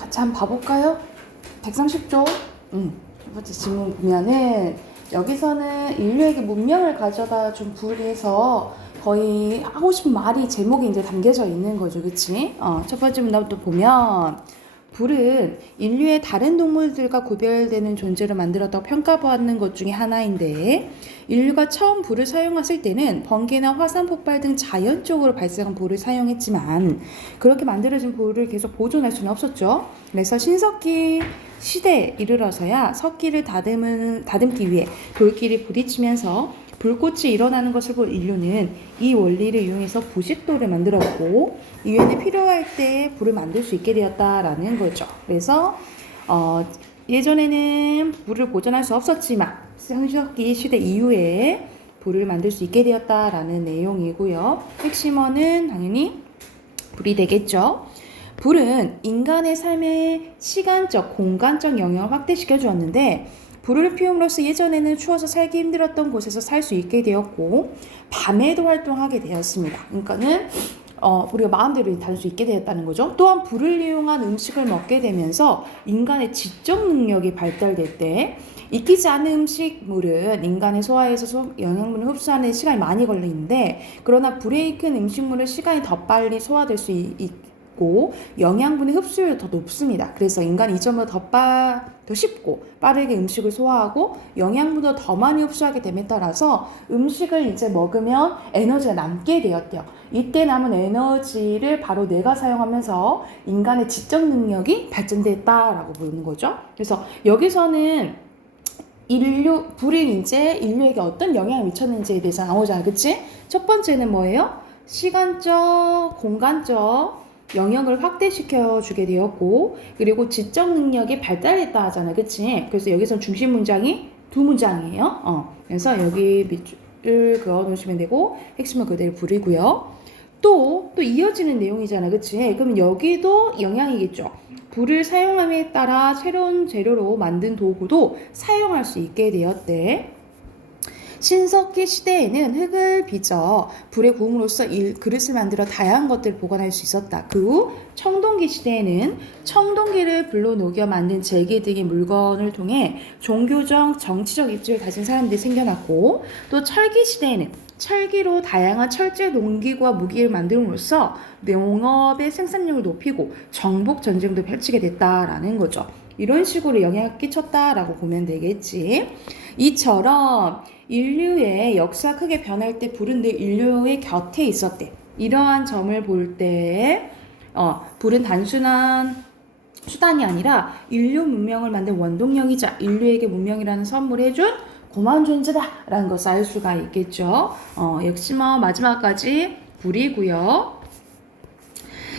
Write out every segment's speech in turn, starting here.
같이 한번 봐볼까요? 130조. 첫 번째 질문 보면은 여기서는 인류에게 문명을 가져다 준 불에서 거의 하고 싶은 말이 제목에 이제 담겨져 있는 거죠, 그치? 첫 번째 문답도 보면 불은 인류의 다른 동물들과 구별되는 존재로 만들었다고 평가받는 것 중에 하나인데, 인류가 처음 불을 사용했을 때는 번개나 화산 폭발 등 자연적으로 발생한 불을 사용했지만 그렇게 만들어진 불을 계속 보존할 수는 없었죠. 그래서 신석기 시대에 이르러서야 석기를 다듬기 위해 돌끼리 부딪히면서 불꽃이 일어나는 것을 본 인류는 이 원리를 이용해서 부식도를 만들었고, 이후에는 필요할 때 불을 만들 수 있게 되었다라는 거죠. 그래서 예전에는 불을 보존할 수 없었지만 신석기 시대 이후에 불을 만들 수 있게 되었다라는 내용이고요. 핵심어는 당연히 불이 되겠죠. 불은 인간의 삶의 시간적, 공간적 영역을 확대시켜 주었는데, 불을 피움으로써 예전에는 추워서 살기 힘들었던 곳에서 살 수 있게 되었고 밤에도 활동하게 되었습니다. 그러니까는 우리가 마음대로 다닐 수 있게 되었다는 거죠. 또한 불을 이용한 음식을 먹게 되면서 인간의 지적 능력이 발달될 때, 익히지 않은 음식물은 인간의 소화에서 영양분을 흡수하는 시간이 많이 걸리는데, 그러나 불에 익힌 음식물은 시간이 더 빨리 소화될 수 있고 영양분의 흡수율이 더 높습니다. 그래서 인간이 이전보다 더 쉽고 빠르게 음식을 소화하고 영양분도 더 많이 흡수하게 됨에 따라서 음식을 이제 먹으면 에너지가 남게 되었대요. 이때 남은 에너지를 바로 뇌가 사용하면서 인간의 지적 능력이 발전됐다라고 보는 거죠. 그래서 여기서는 불이 이제 인류에게 어떤 영향을 미쳤는지에 대해서 나오잖아요. 그치? 첫 번째는 뭐예요? 시간적, 공간적 영역을 확대시켜 주게 되었고, 그리고 지적 능력이 발달했다 하잖아요. 그치? 그래서 여기서 중심 문장이 두 문장이에요. 그래서 여기 밑줄 그어 놓으시면 되고, 핵심은 그대로 불이고요. 또 이어지는 내용이잖아요. 그치? 그럼 여기도 영향이겠죠. 불을 사용함에 따라 새로운 재료로 만든 도구도 사용할 수 있게 되었대. 신석기 시대에는 흙을 빚어 불에 구움으로써 그릇을 만들어 다양한 것들을 보관할 수 있었다. 그 후 청동기 시대에는 청동기를 불로 녹여 만든 제기 등의 물건을 통해 종교적, 정치적 입지를 가진 사람들이 생겨났고, 또 철기 시대에는 철기로 다양한 철제 농기구와 무기를 만듦으로써 농업의 생산력을 높이고 정복 전쟁도 펼치게 됐다라는 거죠. 이런 식으로 영향을 끼쳤다라고 보면 되겠지. 이처럼 인류의 역사가 크게 변할 때 불은 늘 인류의 곁에 있었대. 이러한 점을 볼 때 불은 단순한 수단이 아니라 인류 문명을 만든 원동력이자 인류에게 문명이라는 선물을 해준 고마운 존재다 라는 것을 알 수가 있겠죠. 역시 마지막까지 불이고요.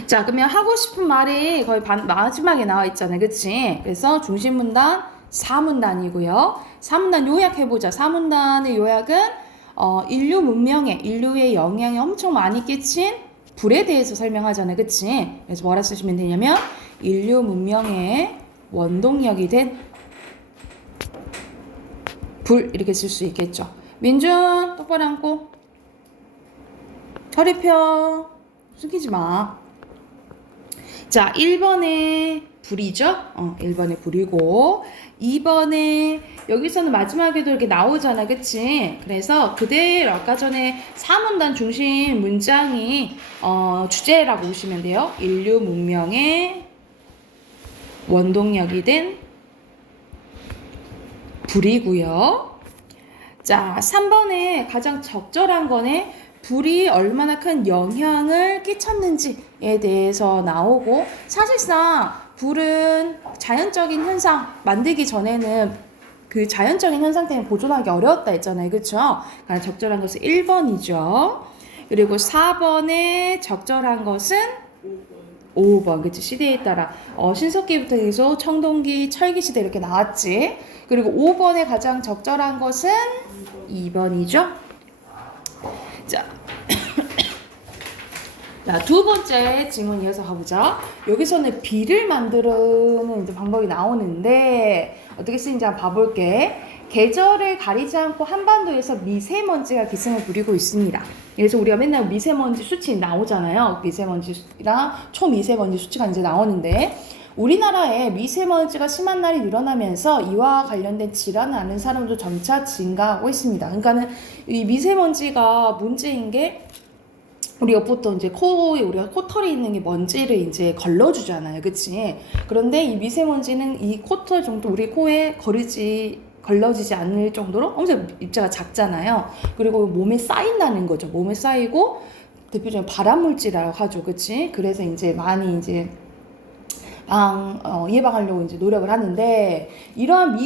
자, 그러면 하고 싶은 말이 거의 마지막에 나와 있잖아요. 그치? 그래서 중심문단 4문단이고요. 4문단 요약해보자. 4문단의 요약은 인류 문명에, 인류의 영향이 엄청 많이 끼친 불에 대해서 설명하잖아요. 그치? 그래서 뭐라 쓰시면 되냐면 인류 문명의 원동력이 된 불, 이렇게 쓸 수 있겠죠. 민준 똑바로 앉고 허리 펴. 숙이지 마. 자, 1번에 불이죠? 1번에 불이고, 2번에 여기서는 마지막에도 이렇게 나오잖아. 그치? 그래서 그대로 아까 전에 4문단 중심 문장이 주제라고 보시면 돼요. 인류 문명의 원동력이 된 불이고요. 자, 3번에 가장 적절한 거네. 불이 얼마나 큰 영향을 끼쳤는지에 대해서 나오고, 사실상 불은 자연적인 현상 만들기 전에는 그 자연적인 현상 때문에 보존하기 어려웠다 했잖아요. 그렇죠? 그러니까 적절한 것은 1번이죠. 그리고 4번에 적절한 것은 5번. 그치? 시대에 따라 신석기부터 해서 청동기, 철기 시대 이렇게 나왔지. 그리고 5번에 가장 적절한 것은 2번이죠. 자, 두 번째 질문 이어서 가보자. 여기서는 비를 만드는 이제 방법이 나오는데 어떻게 쓰는지 한번 봐볼게. 계절을 가리지 않고 한반도에서 미세먼지가 기승을 부리고 있습니다. 그래서 우리가 맨날 미세먼지 수치 나오잖아요. 미세먼지랑 초미세먼지 수치가 이제 나오는데, 우리나라에 미세먼지가 심한 날이 늘어나면서 이와 관련된 질환을 앓는 사람도 점차 증가하고 있습니다. 그러니까는 이 미세먼지가 문제인 게 우리가 보통 이제 코에 우리가 코털이 있는 게 먼지를 이제 걸러주잖아요, 그치? 그런데 이 미세먼지는 이 코털 정도 우리 코에 걸러지지 않을 정도로 엄청 입자가 작잖아요. 그리고 몸에 쌓인다는 거죠. 몸에 쌓이고 대표적인 발암물질이라고 하죠, 그치? 그래서 이제 많이 이제 예방하려고 이제 노력을 하는데 이러한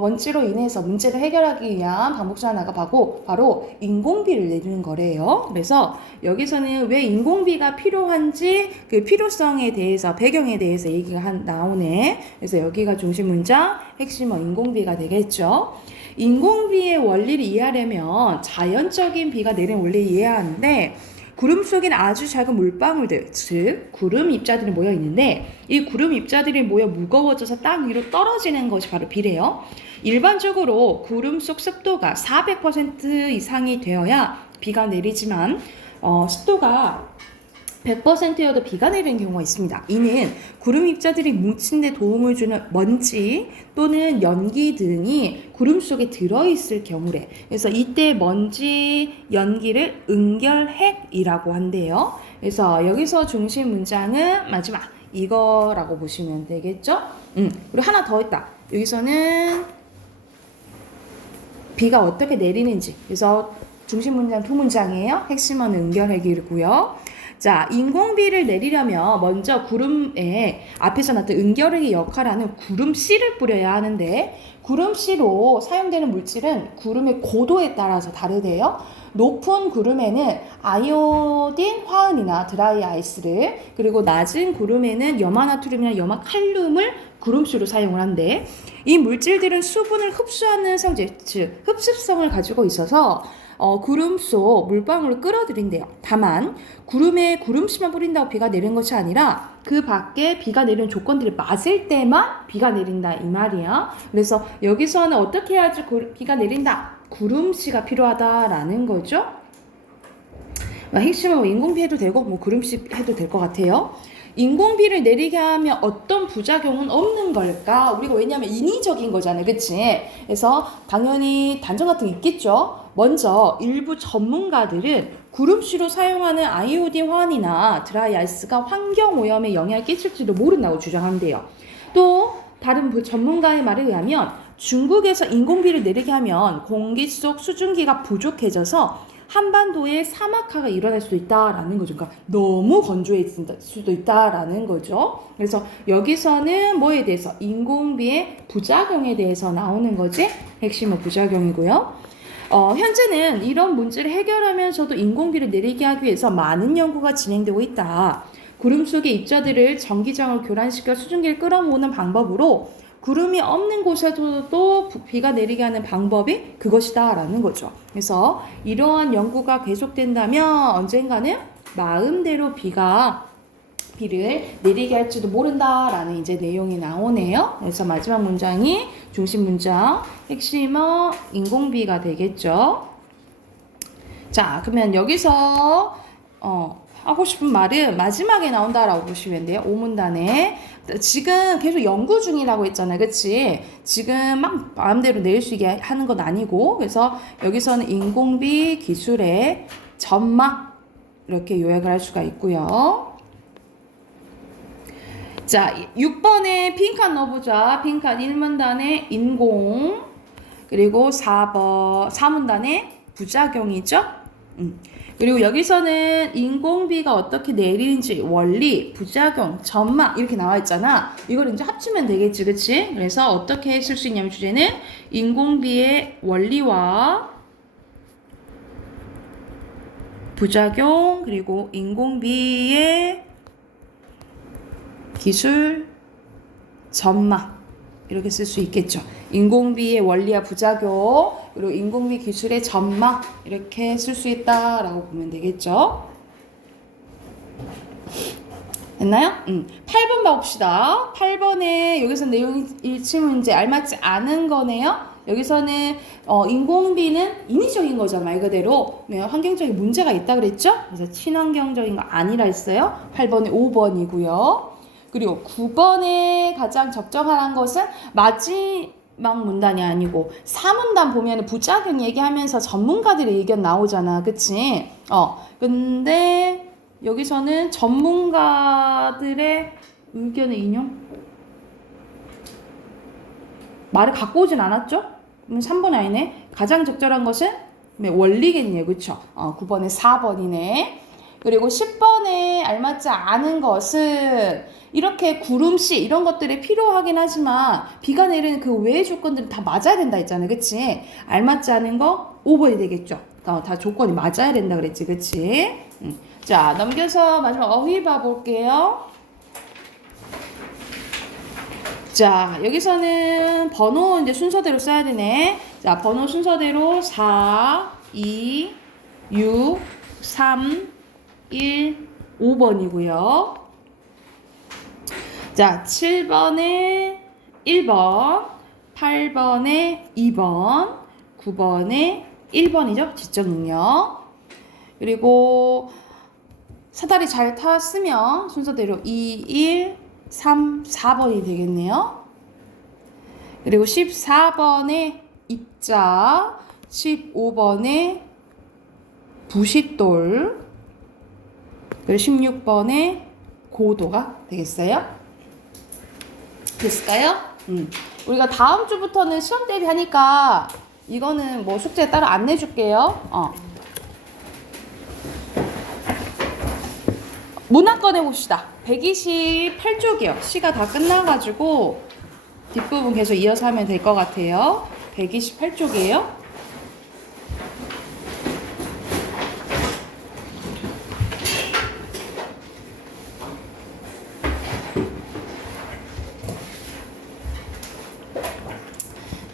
먼지로 인해서 문제를 해결하기 위한 방법 중 하나가 바로 인공비를 내리는 거래요. 그래서 여기서는 왜 인공비가 필요한지 그 필요성에 대해서 배경에 대해서 얘기가 나오네. 그래서 여기가 중심 문장 핵심어 인공비가 되겠죠. 인공비의 원리를 이해하려면 자연적인 비가 내리는 원리를 이해해야 하는데 구름 속에는 아주 작은 물방울들, 즉 구름 입자들이 모여 있는데 이 구름 입자들이 모여 무거워져서 땅 위로 떨어지는 것이 바로 비래요. 일반적으로 구름 속 습도가 400% 이상이 되어야 비가 내리지만 습도가 100%여도 비가 내리는 경우가 있습니다. 이는 구름 입자들이 뭉친 데 도움을 주는 먼지 또는 연기 등이 구름 속에 들어있을 경우래. 그래서 이때 먼지, 연기를 응결핵이라고 한대요. 그래서 여기서 중심 문장은 마지막 이거라고 보시면 되겠죠? 그리고 하나 더 있다. 여기서는 비가 어떻게 내리는지. 그래서 중심 문장 두 문장이에요. 핵심어는 응결핵이고요. 자, 인공비를 내리려면 먼저 구름에 앞에서 나왔던 응결핵의 역할을 하는 구름씨를 뿌려야 하는데 구름씨로 사용되는 물질은 구름의 고도에 따라서 다르대요. 높은 구름에는 아이오딘 화음이나 드라이 아이스를 그리고 낮은 구름에는 염화나트륨이나 염화칼륨을 구름씨로 사용을 한대. 이 물질들은 수분을 흡수하는 성질, 즉 흡습성을 가지고 있어서 구름 속 물방울을 끌어들인대요. 다만 구름에 구름씨만 뿌린다고 비가 내리는 것이 아니라 그 밖에 비가 내리는 조건들이 맞을 때만 비가 내린다 이 말이야. 그래서 여기서는 어떻게 해야지 비가 내린다? 구름씨가 필요하다라는 거죠. 핵심은 인공비 해도 되고 구름씨 해도 될 것 같아요. 인공비를 내리게 하면 어떤 부작용은 없는 걸까? 우리가 왜냐하면 인위적인 거잖아요, 그치? 그래서 당연히 단점 같은 게 있겠죠. 먼저 일부 전문가들은 구름씨로 사용하는 아이오딘 화환이나 드라이 아이스가 환경오염에 영향을 끼칠지도 모른다고 주장한대요. 또 다른 전문가의 말에 의하면 중국에서 인공비를 내리게 하면 공기 속 수증기가 부족해져서 한반도에 사막화가 일어날 수도 있다라는 거죠. 그러니까 너무 건조해질 수도 있다라는 거죠. 그래서 여기서는 뭐에 대해서? 인공비의 부작용에 대해서 나오는 거지. 핵심은 부작용이고요. 현재는 이런 문제를 해결하면서도 인공비를 내리게 하기 위해서 많은 연구가 진행되고 있다. 구름 속의 입자들을 전기장으로 교란시켜 수증기를 끌어모으는 방법으로 구름이 없는 곳에서도 비가 내리게 하는 방법이 그것이다 라는 거죠. 그래서 이러한 연구가 계속된다면 언젠가는 마음대로 비를 내리게 할지도 모른다라는 이제 내용이 나오네요. 그래서 마지막 문장이 중심 문장, 핵심어 인공비가 되겠죠. 자, 그러면 여기서 하고 싶은 말은 마지막에 나온다라고 보시면 돼요. 5문단에 지금 계속 연구 중이라고 했잖아요. 그치? 지금 막 마음대로 낼 수 있게 하는 건 아니고 그래서 여기서는 인공비 기술의 전막 이렇게 요약을 할 수가 있고요. 자, 6번에 빈칸 넣어보자. 빈칸 1문단에 인공 그리고 4문단에 부작용이죠. 그리고 여기서는 인공비가 어떻게 내리는지 원리, 부작용, 전막 이렇게 나와 있잖아. 이걸 이제 합치면 되겠지, 그치? 그래서 어떻게 쓸 수 있냐면 주제는 인공비의 원리와 부작용 그리고 인공비의 기술, 전막 이렇게 쓸 수 있겠죠. 인공비의 원리와 부작용 그리고 인공비 기술의 전막 이렇게 쓸 수 있다라고 보면 되겠죠. 됐나요? 8번 봐봅시다. 8번에 여기서 내용 일치 문제 알맞지 않은 거네요. 여기서는 인공비는 인위적인 거죠. 말 그대로 네, 환경적인 문제가 있다 그랬죠. 그래서 친환경적인 거 아니라 했어요. 8번에 5번이고요. 그리고 9번에 가장 적정한 것은 마지막 문단이 아니고 4문단 보면 부작용 얘기하면서 전문가들의 의견 나오잖아. 그치? 근데 여기서는 전문가들의 의견의 인용? 말을 갖고 오진 않았죠? 3번 아니네. 가장 적절한 것은 원리겠네요. 그쵸? 9번에 4번이네. 그리고 10번에 알맞지 않은 것은 이렇게 구름씨 이런 것들이 필요하긴 하지만 비가 내리는 그 외의 조건들은 다 맞아야 된다 했잖아요. 그치? 알맞지 않은 거 5번이 되겠죠? 다 조건이 맞아야 된다 그랬지. 그치? 자, 넘겨서 마지막 어휘 봐볼게요. 자, 여기서는 번호 이제 순서대로 써야 되네. 자, 번호 순서대로 4, 2, 6, 3, 1, 5번이고요. 자, 7번에 1번, 8번에 2번, 9번에 1번이죠. 지적 능력. 그리고 사다리 잘 탔으면 순서대로 2, 1, 3, 4번이 되겠네요. 그리고 14번에 입자, 15번에 부싯돌, 그리고 16번에 고도가 되겠어요. 됐을까요? 우리가 다음 주부터는 시험 대비하니까 이거는 뭐 숙제 따로 안 내줄게요. 문학 꺼내봅시다. 128쪽이요. 시가 다 끝나가지고 뒷부분 계속 이어서 하면 될 것 같아요. 128쪽이에요.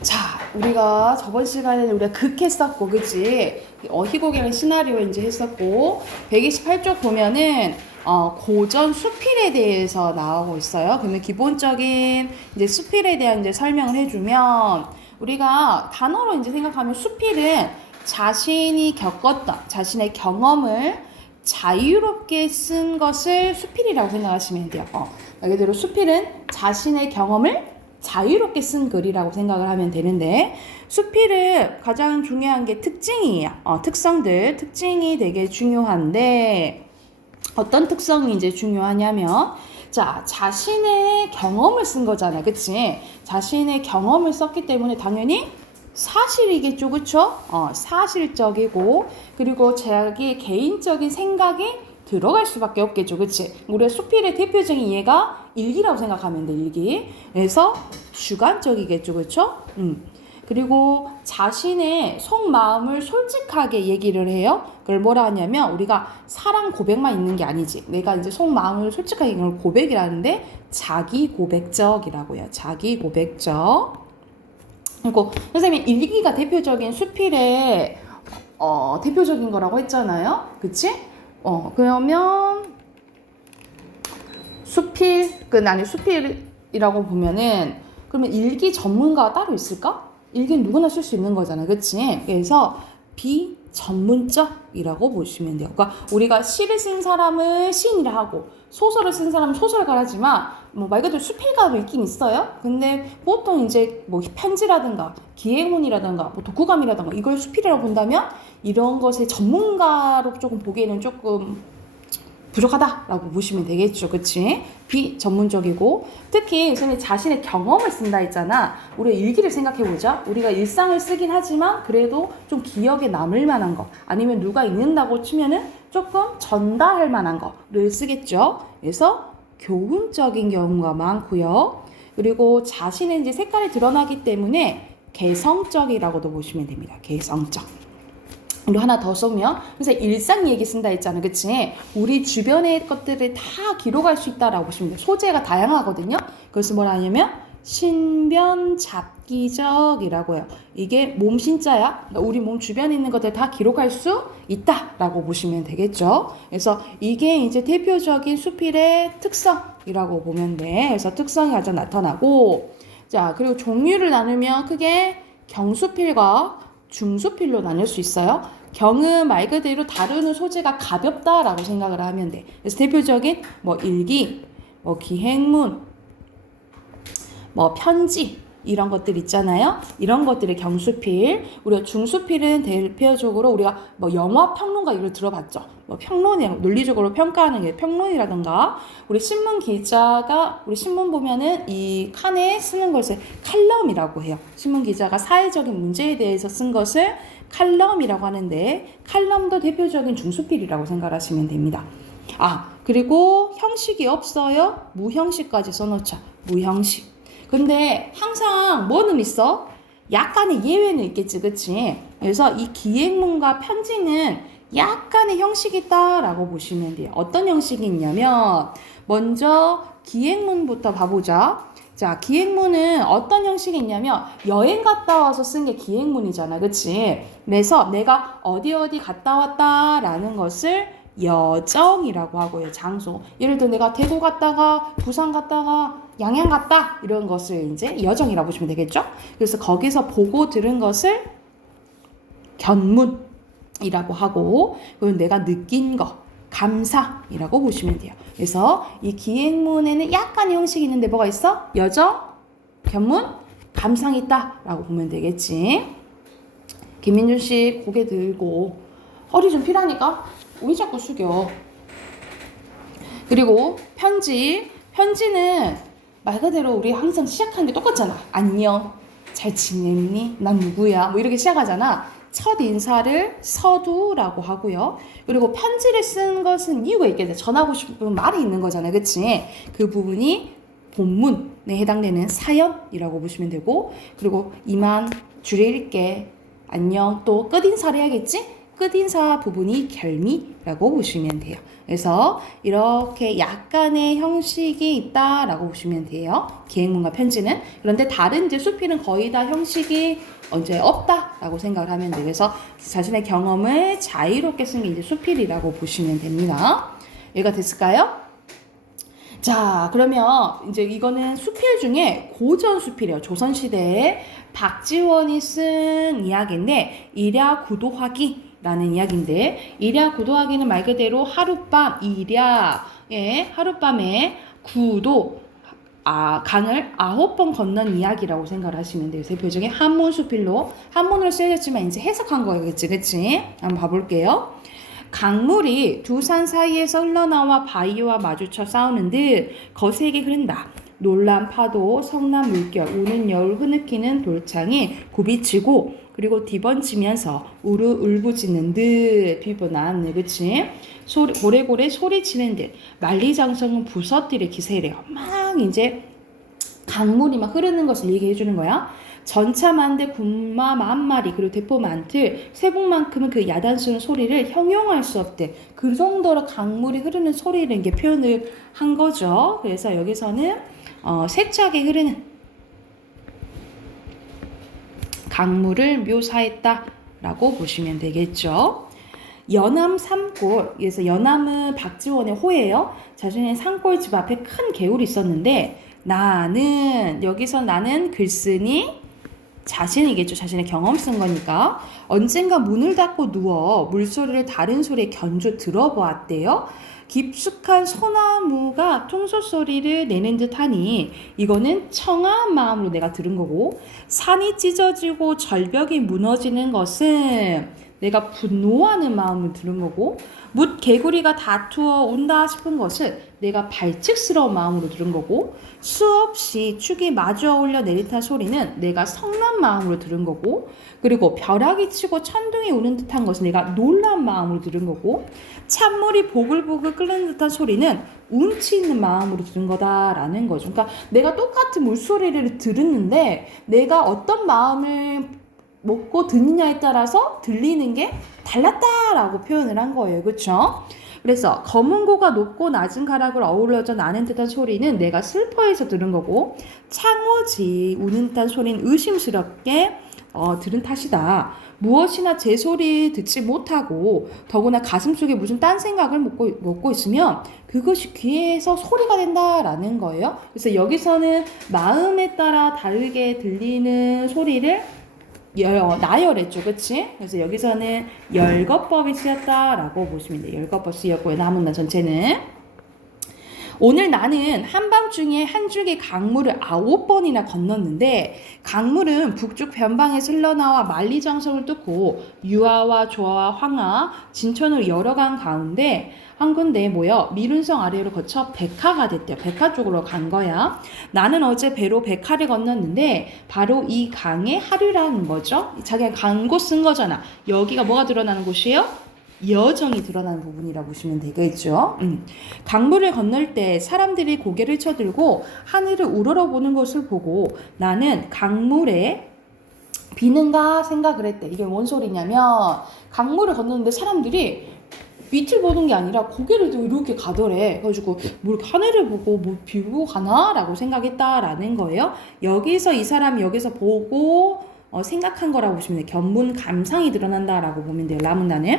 자, 우리가 저번 시간에는 우리가 극했었고, 그치? 어휘고개는 시나리오 이제 했었고, 128쪽 보면은 고전 수필에 대해서 나오고 있어요. 그러면 기본적인 이제 수필에 대한 이제 설명을 해주면 우리가 단어로 이제 생각하면 수필은 자신이 겪었던 자신의 경험을 자유롭게 쓴 것을 수필이라고 생각하시면 돼요. 말 그대로 수필은 자신의 경험을 자유롭게 쓴 글이라고 생각을 하면 되는데 수필은 가장 중요한 게 특징이에요. 특징이 되게 중요한데 어떤 특성이 이제 중요하냐면 자, 자신의 경험을 쓴 거잖아. 그치? 자신의 경험을 썼기 때문에 당연히 사실이겠죠. 그쵸? 사실적이고 그리고 자기의 개인적인 생각이 들어갈 수밖에 없겠죠. 그치? 우리가 수필의 대표적인 예가 일기라고 생각하면 돼. 일기. 그래서 주관적이겠죠. 그쵸? 그리고 자신의 속마음을 솔직하게 얘기를 해요. 그걸 뭐라 하냐면 우리가 사랑 고백만 있는 게 아니지. 내가 이제 속마음을 솔직하게 이걸 고백이라는데 자기 고백적이라고요. 자기 고백적. 그리고 선생님이 일기가 대표적인 수필의 대표적인 거라고 했잖아요. 그치? 그러면 수필이라고 보면은 그러면 일기 전문가가 따로 있을까? 일기는 누구나 쓸 수 있는 거잖아. 그치? 그래서 비전문적이라고 보시면 돼요. 그러니까 우리가 시를 쓴 사람은 시인이라 하고 소설을 쓴 사람은 소설가라지만 뭐 말 그대로 수필가도 있긴 있어요. 근데 보통 이제 뭐 편지라든가 기행문이라든가 뭐 독후감이라든가 이걸 수필이라고 본다면 이런 것의 전문가로 조금 보기에는 조금 부족하다라고 보시면 되겠죠. 그치? 비전문적이고 특히 선생님이 자신의 경험을 쓴다 했잖아. 우리가 일기를 생각해보자. 우리가 일상을 쓰긴 하지만 그래도 좀 기억에 남을 만한 거 아니면 누가 읽는다고 치면은 조금 전달할 만한 거를 쓰겠죠. 그래서 교훈적인 경우가 많고요. 그리고 자신의 이제 색깔이 드러나기 때문에 개성적이라고도 보시면 됩니다. 개성적. 우리 하나 더 써면 그래서 일상 얘기 쓴다 했잖아. 그치? 우리 주변의 것들을 다 기록할 수 있다라고 보시면 돼요. 소재가 다양하거든요. 그래서 뭐라 하냐면 신변잡기적이라고 해요. 이게 몸 신자야. 그러니까 우리 몸 주변에 있는 것들 다 기록할 수 있다라고 보시면 되겠죠. 그래서 이게 이제 대표적인 수필의 특성이라고 보면 돼. 그래서 특성이 가장 나타나고 자 그리고 종류를 나누면 크게 경수필과 중수필로 나눌 수 있어요. 경은 말 그대로 다루는 소재가 가볍다라고 생각을 하면 돼. 그래서 대표적인 뭐 일기, 뭐 기행문, 뭐 편지 이런 것들 있잖아요. 이런 것들이 경수필. 우리가 중수필은 대표적으로 우리가 뭐 영화 평론가 이걸 들어봤죠. 뭐 평론이 논리적으로 평가하는 게 평론이라든가 우리 신문 기자가 우리 신문 보면은 이 칸에 쓰는 것을 칼럼이라고 해요. 신문 기자가 사회적인 문제에 대해서 쓴 것을 칼럼이라고 하는데 칼럼도 대표적인 중수필이라고 생각하시면 됩니다. 그리고 형식이 없어요? 무형식까지 써놓자. 무형식. 근데 항상 뭐는 있어? 약간의 예외는 있겠지, 그치? 그래서 이 기행문과 편지는 약간의 형식이 있다라고 보시면 돼요. 어떤 형식이 있냐면 먼저 기행문부터 봐보자. 자, 기행문은 어떤 형식이 있냐면 여행 갔다 와서 쓴 게 기행문이잖아, 그치? 그래서 내가 어디 갔다 왔다라는 것을 여정이라고 하고요. 장소. 예를 들어 내가 대구 갔다가 부산 갔다가 양양 갔다 이런 것을 이제 여정이라고 보시면 되겠죠. 그래서 거기서 보고 들은 것을 견문이라고 하고 그리고 내가 느낀 거 감사이라고 보시면 돼요. 그래서 이 기행문에는 약간의 형식이 있는데 뭐가 있어? 여정, 견문, 감상이 있다라고 보면 되겠지. 김민준 씨 고개 들고 허리 좀 피라니까 왜 자꾸 숙여. 그리고 편지는 말 그대로 우리 항상 시작하는 게 똑같잖아. 안녕, 잘 지냈니? 난 누구야? 뭐 이렇게 시작하잖아. 첫 인사를 서두라고 하고요. 그리고 편지를 쓴 것은 이유가 있겠네. 전하고 싶은 말이 있는 거잖아요. 그치? 그 부분이 본문에 해당되는 사연이라고 보시면 되고 그리고 이만 줄일게. 안녕. 또 끝인사를 해야겠지? 끝인사 부분이 결미라고 보시면 돼요. 그래서 이렇게 약간의 형식이 있다라고 보시면 돼요. 기행문과 편지는. 그런데 다른 이제 수필은 거의 다 형식이 언제 없다라고 생각을 하면 돼요. 그래서 자신의 경험을 자유롭게 쓴 게 이제 수필이라고 보시면 됩니다. 이해가 됐을까요? 자, 그러면 이제 이거는 수필 중에 고전 수필이에요. 조선시대에 박지원이 쓴 이야기인데 일야구도하기 라는 이야기인데 일야구도하기는 말 그대로 하룻밤 하룻밤에 구도 강을 9번 건넌 이야기라고 생각을 하시면 돼요. 대표적인 한문수필로 한문으로 쓰여졌지만 이제 해석한 거겠지, 그치? 한번 봐볼게요. 강물이 두 산 사이에서 흘러나와 바위와 마주쳐 싸우는 듯 거세게 흐른다. 놀란 파도, 성난 물결, 우는 여울 흐느끼는 돌창이 굽이치고 그리고 뒤번치면서 울부짖는 듯 비보나네, 그치? 고래고래 소리치는 듯 만리장성은 부서뜨릴 기세래요. 막 이제 강물이 막 흐르는 것을 얘기해 주는 거야. 전차 만대 군마 만마리 그리고 대포 만틀 세북만큼은 그 야단스러운 소리를 형용할 수 없대. 그 정도로 강물이 흐르는 소리를 이게 표현을 한 거죠. 그래서 여기서는 세차게 흐르는 강물을 묘사했다라고 보시면 되겠죠. 연암 산골, 그래서 연암은 박지원의 호예요. 자신의 산골집 앞에 큰 개울이 있었는데 여기서 나는 글쓰니 자신이겠죠. 자신의 경험 쓴 거니까. 언젠가 문을 닫고 누워 물소리를 다른 소리에 견주 들어보았대요. 깊숙한 소나무가 통솔소리를 내는 듯하니 이거는 청아한 마음으로 내가 들은 거고 산이 찢어지고 절벽이 무너지는 것은 내가 분노하는 마음을 들은 거고 뭇 개구리가 다투어 온다 싶은 것을 내가 발칙스러운 마음으로 들은 거고 수없이 축이 마주 어울려 내리탄 소리는 내가 성난 마음으로 들은 거고 그리고 벼락이 치고 천둥이 오는 듯한 것은 내가 놀란 마음으로 들은 거고 찬물이 보글보글 끓는 듯한 소리는 운치 있는 마음으로 들은 거다라는 거죠. 그러니까 내가 똑같은 물소리를 들었는데 내가 어떤 마음을 먹고 듣느냐에 따라서 들리는 게 달랐다라고 표현을 한 거예요. 그렇죠? 그래서 검은 고가 높고 낮은 가락을 어우러져 나는 듯한 소리는 내가 슬퍼해서 들은 거고 창호지 우는 듯한 소리는 의심스럽게 들은 탓이다. 무엇이나 제 소리 듣지 못하고 더구나 가슴속에 무슨 딴 생각을 먹고 있으면 그것이 귀에서 소리가 된다라는 거예요. 그래서 여기서는 마음에 따라 다르게 들리는 소리를 나열했죠. 그치? 그래서 여기서는 열거법이 쓰였다라고 보시면 돼요. 열거법 쓰였고요. 남은 전체는 오늘 나는 한밤중에 한 줄기 강물을 9번이나 건넜는데 강물은 북쪽 변방에서 흘러나와 만리장성을 뚫고 유하와 조하와 황하, 진천으로 여러 강 가운데 한 군데에 모여 미룬성 아래로 거쳐 백하가 됐대요. 백하 쪽으로 간 거야. 나는 어제 배로 백하를 건넜는데 바로 이 강의 하류라는 거죠. 자기가 간 곳 쓴 거잖아. 여기가 뭐가 드러나는 곳이에요? 여정이 드러나는 부분이라고 보시면 되겠죠. 강물을 건널 때 사람들이 고개를 쳐들고 하늘을 우러러보는 것을 보고 나는 강물에 비는가 생각을 했대. 이게 뭔 소리냐면 강물을 건너는데 사람들이 밑을 보는 게 아니라 고개를 들고 이렇게 가더래. 그래가지고 뭐 이렇게 하늘을 보고 뭐 비고 가나라고 생각했다라는 거예요. 여기서 이 사람이 여기서 보고 생각한 거라고 보시면 돼요. 견문 감상이 드러난다라고 보면 돼요. 라문다는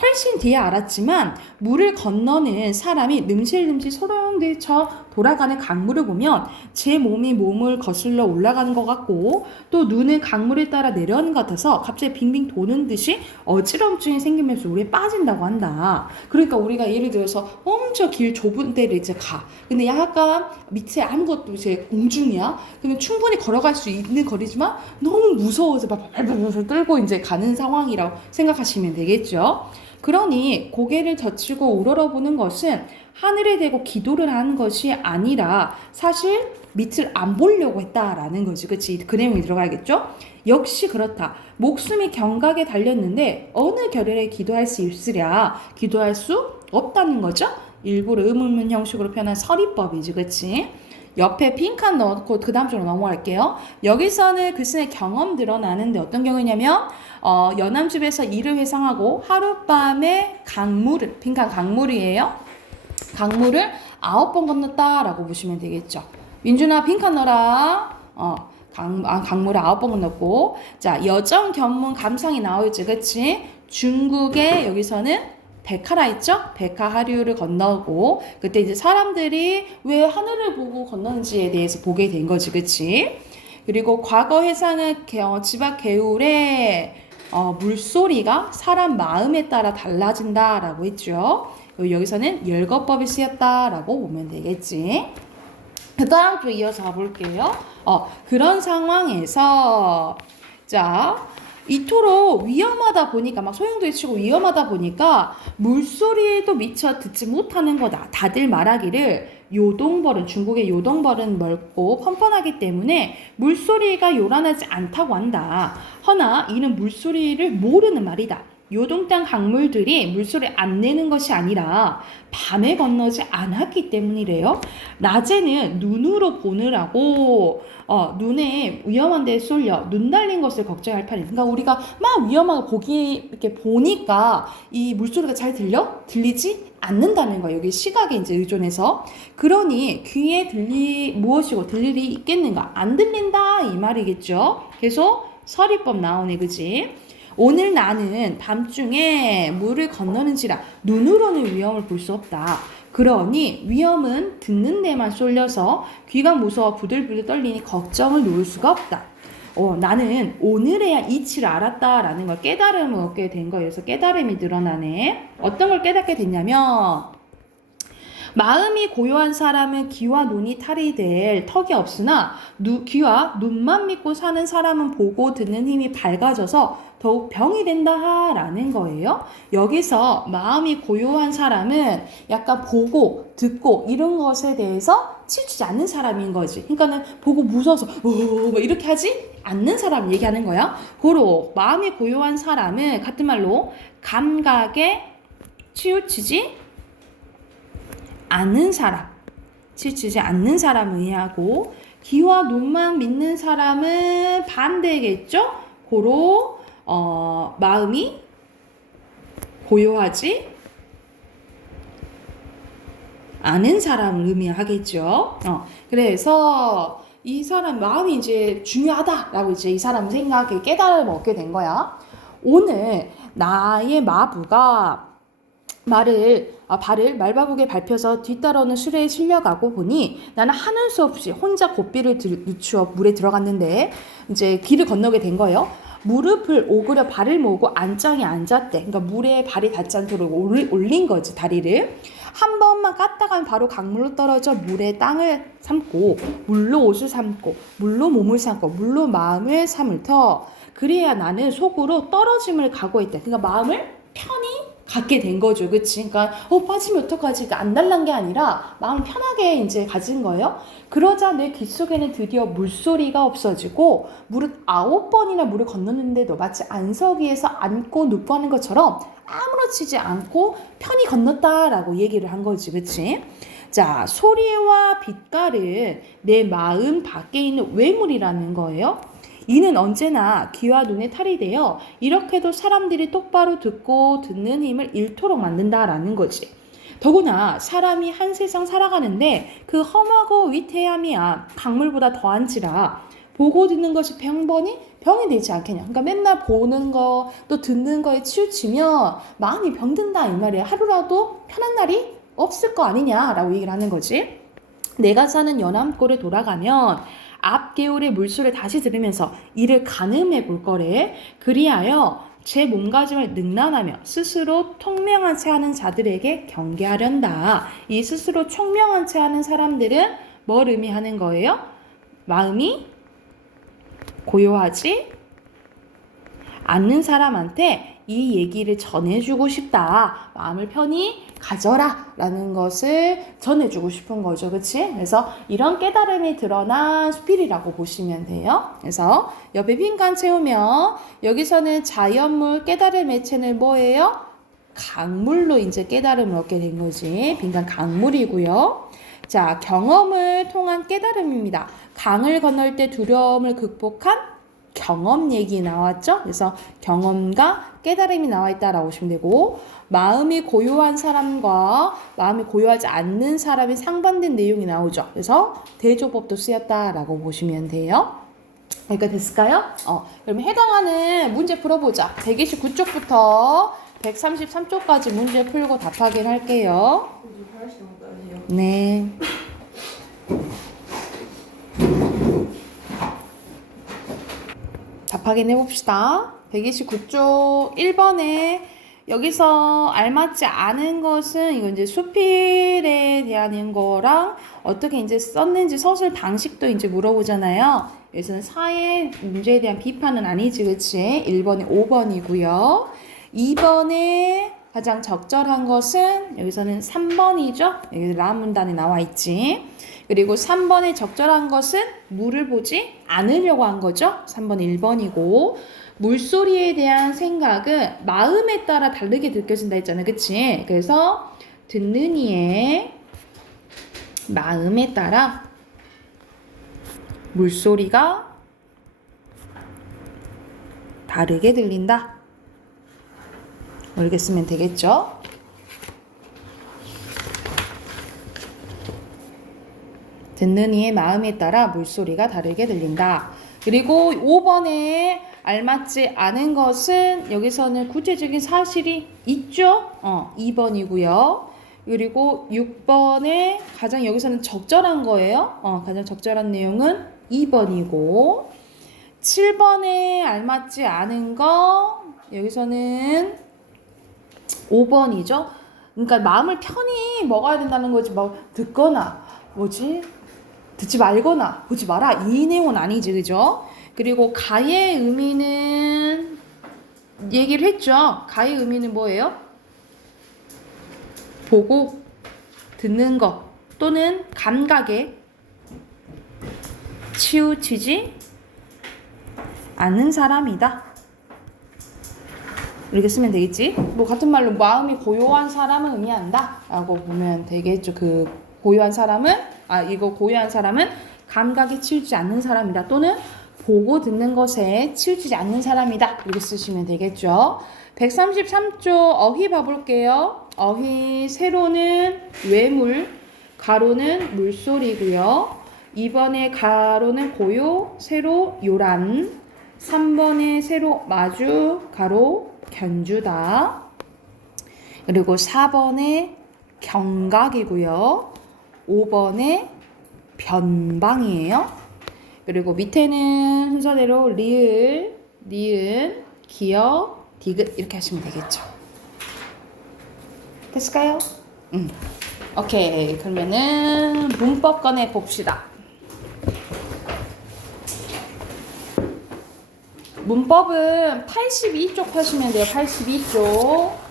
훨씬 뒤에 알았지만 물을 건너는 사람이 ንም실ንም실 소렁대쳐 돌아가는 강물을 보면 제 몸을 거슬러 올라가는 것 같고 또 눈은 강물에 따라 내려가는 것 같아서 갑자기 빙빙 도는 듯이 어지럼증이 생기면서 물에 빠진다고 한다. 그러니까 우리가 예를 들어서 엄청 길 좁은 데를 이제 가. 근데 약간 밑에 아무것도 이제 공중이야. 그러면 충분히 걸어갈 수 있는 거리지만 너무 무서워서 막 발발발 떨고 이제 가는 상황이라고 생각하시면 되겠죠. 그러니 고개를 젖히고 우러러보는 것은 하늘에 대고 기도를 하는 것이 아니라 사실 밑을 안 보려고 했다라는 거지. 그치? 그 내용이 들어가야겠죠? 역시 그렇다. 목숨이 경각에 달렸는데 어느 결혈에 기도할 수 있으랴. 기도할 수 없다는 거죠? 일부러 의문문 형식으로 표현한 서리법이지. 그치? 옆에 빈칸 넣고 그 다음 쪽으로 넘어갈게요. 여기서는 글쓴의 경험 드러나는데 어떤 경우냐면 연암집에서 일을 회상하고 하룻밤에 강물을 빈칸 강물이에요. 강물을 9번 건넜다라고 보시면 되겠죠. 민준아 빈칸 넣어라. 강물을 9번 건넜고 자 여정 견문 감상이 나오겠지. 그치? 중국의 여기서는 백하라 했죠? 백하 하류를 건너고 그때 이제 사람들이 왜 하늘을 보고 건너는지에 대해서 보게 된 거지. 그치? 그리고 과거 회상은 지박 개울에 물소리가 사람 마음에 따라 달라진다라고 했죠. 여기서는 열거법이 쓰였다라고 보면 되겠지. 그 다음 또 이어서 가볼게요. 그런 상황에서 자 이토록 위험하다 보니까 막 소용돌이 치고 위험하다 보니까 물소리에도 미처 듣지 못하는 거다. 다들 말하기를 요동벌은 중국의 요동벌은 멀고 펀펀하기 때문에 물소리가 요란하지 않다고 한다. 허나 이는 물소리를 모르는 말이다. 요동 땅 강물들이 물소리 안 내는 것이 아니라 밤에 건너지 않았기 때문이래요. 낮에는 눈으로 보느라고 눈에 위험한 데에 쏠려 눈 달린 것을 걱정할 판이. 그러니까 우리가 막 위험하게 보기 이렇게 보니까 이 물소리가 잘 들리지 않는다는 거예요. 여기 시각에 이제 의존해서. 그러니 귀에 무엇이고 들릴 일이 있겠는가? 안 들린다 이 말이겠죠. 계속 서리법 나오네, 그지? 오늘 나는 밤중에 물을 건너는지라 눈으로는 위험을 볼 수 없다. 그러니 위험은 듣는 데만 쏠려서 귀가 무서워 부들부들 떨리니 걱정을 놓을 수가 없다. 나는 오늘에야 이치를 알았다라는 걸 깨달음을 얻게 된 거예요. 그래서 깨달음이 늘어나네. 어떤 걸 깨닫게 됐냐면 마음이 고요한 사람은 귀와 눈이 탈이 될 턱이 없으나 귀와 눈만 믿고 사는 사람은 보고 듣는 힘이 밝아져서 더욱 병이 된다라는 거예요. 여기서 마음이 고요한 사람은 약간 보고 듣고 이런 것에 대해서 치우치지 않는 사람인 거지. 그러니까는 보고 무서워서 뭐 이렇게 하지 않는 사람 얘기하는 거야. 고로 마음이 고요한 사람은 같은 말로 감각에 치우치지 않는 사람, 치우치지 않는 사람을 의하고 귀와 눈만 믿는 사람은 반대겠죠. 고로 마음이 고요하지 않은 사람을 의미하겠죠. 그래서 이 사람 마음이 이제 중요하다라고 이제 이 사람 생각에 깨달음을 얻게 된 거야. 오늘 나의 마부가 발을 말바국에 밟혀서 뒤따라오는 수레에 실려가고 보니 나는 하는 수 없이 혼자 고삐를 늦추어 물에 들어갔는데 이제 길을 건너게 된 거예요. 무릎을 오그려 발을 모으고 안짱에 앉았대. 그러니까 물에 발이 닿지 않도록 올린 거지, 다리를. 한 번만 깠다 가면 바로 강물로 떨어져 물에 땅을 삶고 물로 옷을 삶고 물로 몸을 삶고 물로 마음을 삶을 터. 그래야 나는 속으로 떨어짐을 각오했다. 그러니까 마음을 편히 갖게 된 거죠. 그치? 그러니까 빠지면 어떡하지? 그러니까 안 달란 게 아니라 마음 편하게 이제 가진 거예요. 그러자 내 귓속에는 드디어 물소리가 없어지고 무릇 9번이나 물을 건넜는데도 마치 안석위에서 앉고 눕고 하는 것처럼 아무렇지지 않고 편히 건넜다라고 얘기를 한 거지. 그치? 자, 소리와 빛깔은 내 마음 밖에 있는 외물이라는 거예요. 이는 언제나 귀와 눈에 탈이 되어 이렇게도 사람들이 똑바로 듣고 듣는 힘을 잃도록 만든다라는 거지. 더구나 사람이 한 세상 살아가는데 그 험하고 위태함이야 강물보다 더한지라 보고 듣는 것이 병이 되지 않겠냐. 그러니까 맨날 보는 거 또 듣는 거에 치우치면 마음이 병든다 이 말이야. 하루라도 편한 날이 없을 거 아니냐라고 얘기를 하는 거지. 내가 사는 연암골에 돌아가면 앞 개울의 물소리를 다시 들으면서 이를 가늠해 볼 거래. 그리하여 제 몸가짐을 능란하며 스스로 총명한 채 하는 자들에게 경계하련다. 이 스스로 총명한 채 하는 사람들은 뭘 의미하는 거예요? 마음이 고요하지 않는 사람한테 이 얘기를 전해주고 싶다. 마음을 편히 가져라 라는 것을 전해주고 싶은 거죠. 그치? 그래서 이런 깨달음이 드러난 수필이라고 보시면 돼요. 그래서 옆에 빈칸 채우면 여기서는 자연물 깨달음 매체는 뭐예요? 강물로 이제 깨달음을 얻게 된 거지. 빈칸 강물이고요. 자, 경험을 통한 깨달음입니다. 강을 건널 때 두려움을 극복한 경험 얘기 나왔죠? 그래서 경험과 깨달음이 나와 있다라고 보시면 되고, 마음이 고요한 사람과 마음이 고요하지 않는 사람이 상반된 내용이 나오죠. 그래서 대조법도 쓰였다라고 보시면 돼요. 여기까지 됐을까요? 그러면 해당하는 문제 풀어보자. 129쪽부터 133쪽까지 문제 풀고 답 확인할게요. 네. 답 확인해 봅시다. 129쪽 1번에 여기서 알맞지 않은 것은 이거 이제 수필에 대한 거랑 어떻게 이제 썼는지 서술 방식도 이제 물어보잖아요. 여기서는 사회 문제에 대한 비판은 아니지, 그치? 1번에 5번이고요. 2번에 가장 적절한 것은 여기서는 3번이죠. 여기 라문단에 나와 있지. 그리고 3번에 적절한 것은 물을 보지 않으려고 한 거죠. 3번 1번이고 물소리에 대한 생각은 마음에 따라 다르게 느껴진다 했잖아요. 그치? 그래서 듣는 이의 마음에 따라 물소리가 다르게 들린다. 이렇게 쓰면 되겠죠? 듣는 이의 마음에 따라 물소리가 다르게 들린다. 그리고 5번에 알맞지 않은 것은 여기서는 구체적인 사실이 있죠? 2번이고요. 그리고 6번에 가장 여기서는 적절한 거예요. 가장 적절한 내용은 2번이고 7번에 알맞지 않은 거 여기서는 5번이죠. 그러니까 마음을 편히 먹어야 된다는 거지. 막 듣거나 듣지 말거나 보지 마라 이 내용은 아니지. 그죠? 그리고 가의 의미는 얘기를 했죠. 가의 의미는 뭐예요? 보고 듣는 것 또는 감각에 치우치지 않는 사람이다. 이렇게 쓰면 되겠지? 뭐 같은 말로 마음이 고요한 사람은 의미한다 라고 보면 되겠죠. 그 고요한 사람은 고요한 사람은 감각에 치우치지 않는 사람이다. 또는 보고 듣는 것에 치우치지 않는 사람이다. 이렇게 쓰시면 되겠죠. 133조 어휘 봐볼게요. 어휘 세로는 외물, 가로는 물소리고요. 2번에 가로는 고요, 세로 요란, 3번에 세로 마주, 가로 견주다. 그리고 4번에 경각이고요. 5번에 변방이에요. 그리고 밑에는 순서대로 리을, 니은, 기역, 디귿 이렇게 하시면 되겠죠. 됐을까요? 오케이. 그러면은 문법 꺼내 봅시다. 문법은 82쪽 하시면 돼요. 82쪽.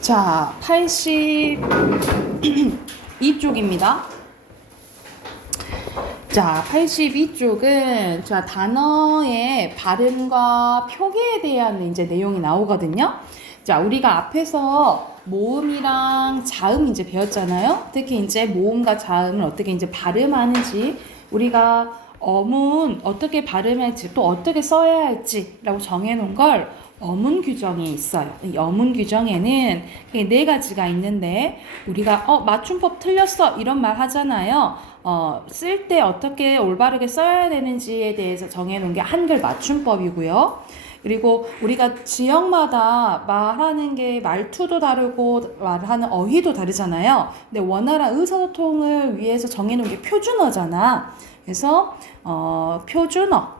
자, 82쪽입니다. 자, 82쪽은 자, 단어의 발음과 표기에 대한 이제 내용이 나오거든요. 자, 우리가 앞에서 모음이랑 자음 이제 배웠잖아요. 특히 이제 모음과 자음을 어떻게 이제 발음하는지, 우리가 어문 어떻게 발음할지 또 어떻게 써야 할지라고 정해놓은 걸 어문 규정이 있어요. 이 어문 규정에는 네 가지가 있는데, 우리가 맞춤법 틀렸어 이런 말 하잖아요. 쓸 때 어떻게 올바르게 써야 되는지에 대해서 정해놓은 게 한글 맞춤법이고요. 그리고 우리가 지역마다 말하는 게 말투도 다르고 말하는 어휘도 다르잖아요. 근데 원활한 의사소통을 위해서 정해놓은 게 표준어잖아. 그래서 표준어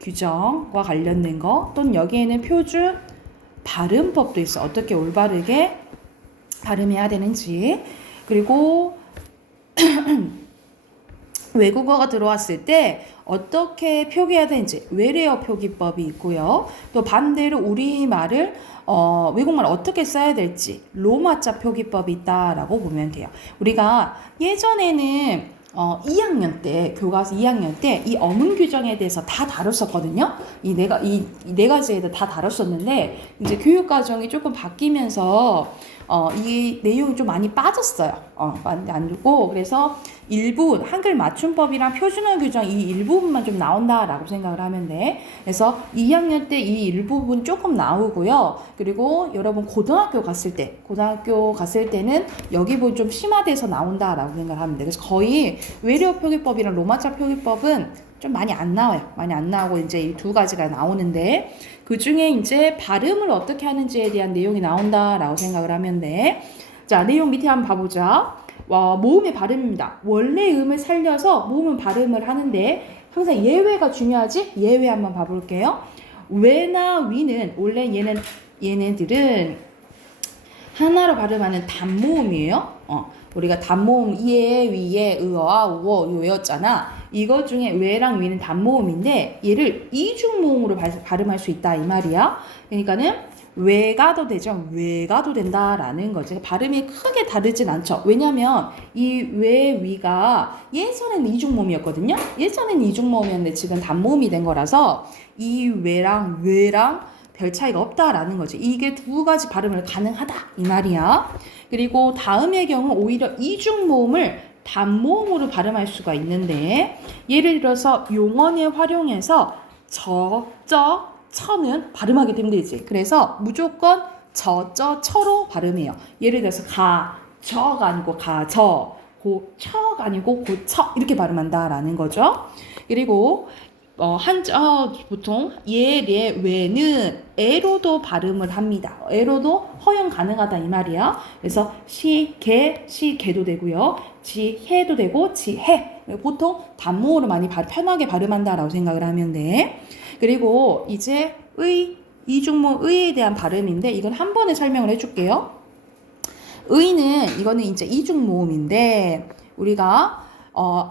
규정과 관련된 거, 또는 여기에는 표준 발음법도 있어. 어떻게 올바르게 발음해야 되는지. 그리고 외국어가 들어왔을 때 어떻게 표기해야 되는지 외래어 표기법이 있고요. 또 반대로 우리말을 외국말 어떻게 써야 될지 로마자 표기법이 있다라고 보면 돼요. 우리가 예전에는 2학년 때, 교과서 2학년 때 이 어문 규정에 대해서 다 다뤘었거든요. 이 네 가지에 대해서 다 다뤘었는데, 이제 교육 과정이 조금 바뀌면서 이 내용이 좀 많이 빠졌어요. 많이 안 주고, 그래서 일부 한글 맞춤법이랑 표준어 규정 이 일부분만 좀 나온다라고 생각을 하면 돼. 그래서 2학년 때 이 일부분 조금 나오고요. 그리고 여러분 고등학교 갔을 때는 여기 부분 좀 심화돼서 나온다라고 생각을 하면 돼. 그래서 거의 외래어 표기법이랑 로마자 표기법은 좀 많이 안 나와요. 많이 안 나오고 이제 이 두 가지가 나오는데, 그 중에 이제 발음을 어떻게 하는지에 대한 내용이 나온다라고 생각을 하면 돼. 자, 내용 밑에 한번 봐보자. 모음의 발음입니다. 원래 음을 살려서 모음 발음을 하는데 항상 예외가 중요하지? 예외 한번 봐볼게요. 왜나 위는 원래 얘네들은 하나로 발음하는 단모음이에요. 우리가 단모음 이에, 위에, 의어와 우어 외웠잖아. 이것 중에 왜랑 위는 단모음인데 얘를 이중모음으로 발음할 수 있다 이 말이야. 그러니까는 왜가도 되죠. 왜가도 된다라는 거지. 발음이 크게 다르진 않죠. 왜냐면 이 왜, 위가 예전에는 이중모음이었거든요. 예전에는 이중모음이었는데 지금 단모음이 된 거라서 이 왜랑 별 차이가 없다라는 거지. 이게 두 가지 발음을 가능하다 이 말이야. 그리고 다음의 경우 오히려 이중모음을 단모음으로 발음할 수가 있는데, 예를 들어서 용언을 활용해서 처는 발음하기 힘들지. 그래서 무조건 처로 발음해요. 예를 들어서 처가 아니고 처가 아니고 고처 이렇게 발음한다라는 거죠. 그리고 보통 예, 왜는 애로도 발음을 합니다. 애로도 허용 가능하다 이 말이야. 그래서 시개도 되고요. 지해도 되고 지해. 보통 단모어로 많이 편하게 발음한다라고 생각을 하면 돼. 그리고 이제 이중모 의에 대한 발음인데, 이건 한 번에 설명을 해줄게요. 이거는 이제 이중모음인데, 우리가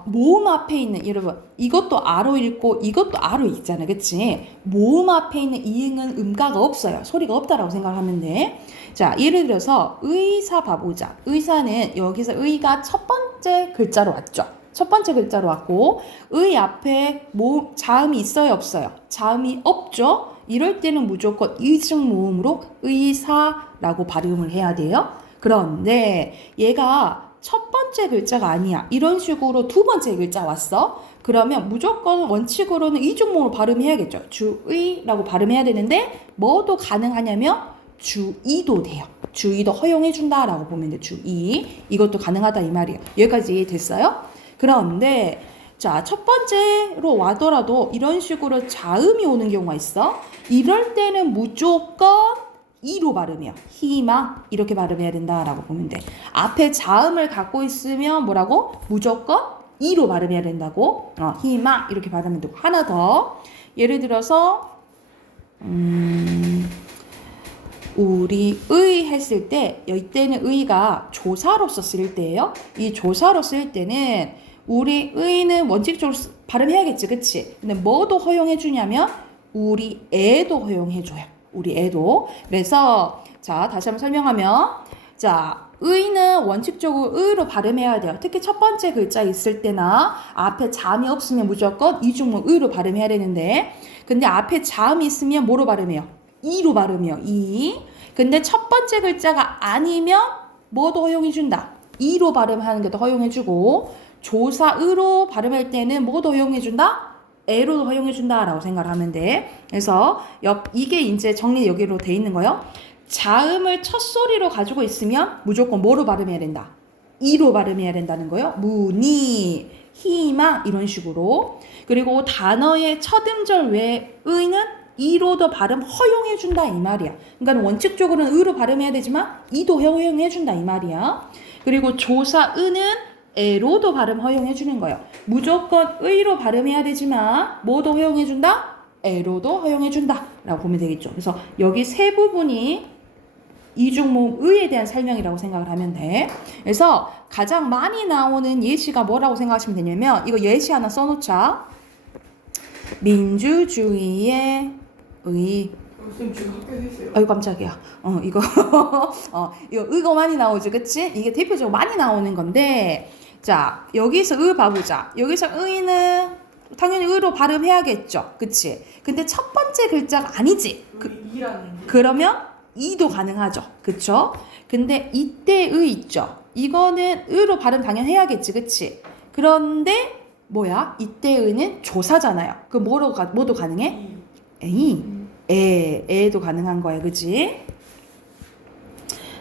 모음 앞에 있는, 여러분 이것도 아로 읽고 이것도 아로 읽잖아, 그치? 모음 앞에 있는 이응은 음가가 없어요. 소리가 없다라고 생각하면 돼. 자, 예를 들어서 의사 봐보자. 의사는 여기서 의가 첫 번째 글자로 왔죠. 첫 번째 글자로 왔고, 의 앞에 자음이 있어요, 없어요? 자음이 없죠. 이럴 때는 무조건 이중모음으로 의사라고 발음을 해야 돼요. 그런데 얘가 첫 번째 글자가 아니야. 이런 식으로 두 번째 글자 왔어. 그러면 무조건 원칙으로는 이중모음으로 발음해야겠죠. 주의라고 발음해야 되는데 뭐도 가능하냐면 주의도 돼요. 주의도 허용해준다라고 보면 돼. 주의. 이것도 가능하다 이 말이에요. 여기까지 됐어요? 그런데 자, 첫 번째로 와더라도 이런 식으로 자음이 오는 경우가 있어. 이럴 때는 무조건 이로 발음해요. 희망 이렇게 발음해야 된다라고 보면 돼. 앞에 자음을 갖고 있으면 뭐라고? 무조건 이로 발음해야 된다고. 희망 이렇게 발음하면 되고. 하나 더. 예를 들어서 우리의 했을 때 이때는 의가 조사로서 쓸 때예요. 이 조사로 쓸 때는 우리의는 원칙적으로 발음해야겠지, 그치? 근데 뭐도 허용해 주냐면 우리 애도 허용해 줘요. 우리 애도. 그래서 자 다시 한번 설명하면 자 의는 원칙적으로 의로 발음해야 돼요. 특히 첫 번째 글자 있을 때나 앞에 자음이 없으면 무조건 이중문 의로 발음해야 되는데 근데 앞에 자음이 있으면 뭐로 발음해요? 이로 발음해요. 이. 근데 첫 번째 글자가 아니면 뭐도 허용해 준다. 이로 발음하는 게 더 허용해 주고 조사의로 발음할 때는 뭐도 허용해 준다? 애로도 허용해 준다라고 생각을 하면 돼. 그래서 이게 이제 정리 여기로 돼 있는 거예요. 자음을 첫 소리로 가지고 있으면 무조건 뭐로 발음해야 된다? 이로 발음해야 된다는 거예요. 문이, 희망 이런 식으로. 그리고 단어의 첫 음절 외에 의는 이로도 발음 허용해 준다 이 말이야. 그러니까 원칙적으로는 의로 발음해야 되지만 이도 허용해 준다 이 말이야. 그리고 조사 의는 애로도 발음 허용해 주는 거예요. 무조건 의로 발음해야 되지만 뭐도 허용해 준다? 애로도 허용해 준다 라고 보면 되겠죠. 그래서 여기 세 부분이 이중모음 의에 대한 설명이라고 생각을 하면 돼. 그래서 가장 많이 나오는 예시가 뭐라고 생각하시면 되냐면 이거 예시 하나 써놓자. 민주주의의 의. 선생님 지금 학교에서 했어요. 아유 깜짝이야. 이거 이거 의가 많이 나오죠, 그치? 이게 대표적으로 많이 나오는 건데, 자 여기서 의 봐보자. 여기서 의는 당연히 의로 발음해야겠죠, 그치? 근데 첫 번째 글자가 아니지. 그러면 이도 가능하죠, 그쵸? 근데 이때 의 있죠. 이거는 의로 발음 당연히 해야겠지, 그치? 그런데 뭐야? 이때 의는 조사잖아요. 그 뭐도 가능해? 에이. 애도 가능한 거야, 그치?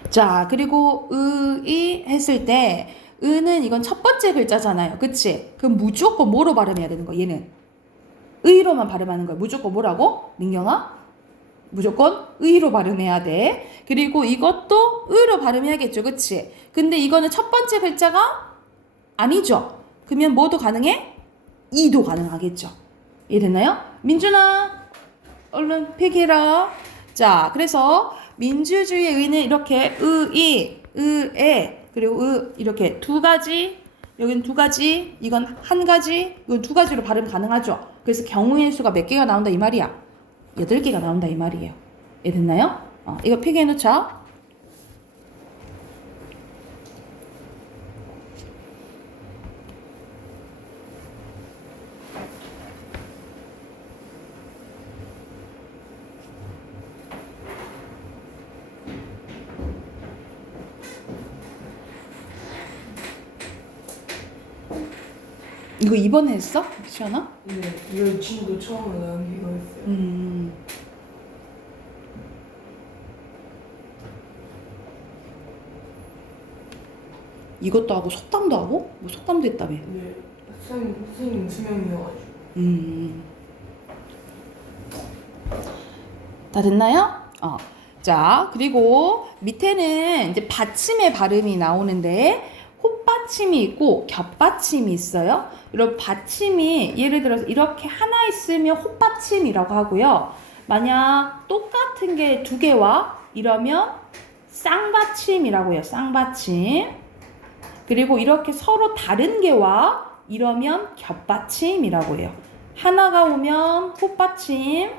자, 그리고 의이 했을 때 의는 이건 첫 번째 글자잖아요, 그치? 그럼 무조건 뭐로 발음해야 되는 거야, 얘는? 의로만 발음하는 거야. 무조건 뭐라고? 민경아? 무조건 의로 발음해야 돼. 그리고 이것도 의로 발음해야겠죠, 그치? 근데 이거는 첫 번째 글자가 아니죠? 그러면 뭐도 가능해? 이도 가능하겠죠. 이해됐나요? 민준아 얼른 픽해라. 자, 그래서 민주주의의 의는 이렇게 의의, 의애, 그리고 이렇게 두 가지, 여기는 두 가지, 이건 한 가지, 이건 두 가지로 발음 가능하죠. 그래서 경우의 수가 몇 개가 나온다 이 말이야. 8개가 나온다 이 말이에요. 이해됐나요? 이거 픽해 놓자. 이거 이번에 했어? 시연아? 네, 이거 친구 처음으로 나온 게 이거였어요. 이것도 하고 속담도 하고? 뭐 속담도 했다며? 네, 선생님 수명이어가지고. 다 됐나요? 자, 그리고 밑에는 이제 받침의 발음이 나오는데 헛받침이 있고 겹받침이 있어요. 이런 받침이 예를 들어서 이렇게 하나 있으면 헛받침이라고 하고요. 만약 똑같은 게 두 개와 이러면 쌍받침이라고 해요. 쌍받침. 그리고 이렇게 서로 다른 개와 이러면 겹받침이라고 해요. 하나가 오면 헛받침,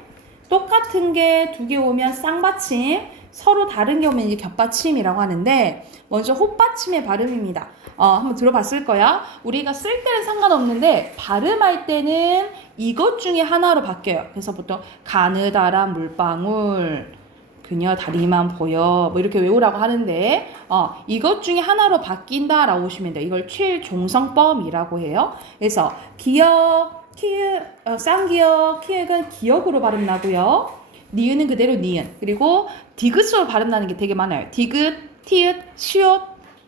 똑같은 게 두 개 오면 쌍받침, 서로 다른 게 오면 이제 겹받침이라고 하는데 먼저 헛받침의 발음입니다. 한번 들어봤을 거야. 우리가 쓸 때는 상관없는데 발음할 때는 이것 중에 하나로 바뀌어요. 그래서 보통 가느다란 물방울, 그녀 다리만 보여 뭐 이렇게 외우라고 하는데 이것 중에 하나로 바뀐다라고 보시면 돼요. 이걸 최종성법이라고 해요. 그래서 기역, 키읔, 쌍기역, 키읔은 기역으로 발음 나고요. 니은은 그대로 니은. 그리고 디귿으로 발음 나는 게 되게 많아요. 디귿, 티읕, 시옷,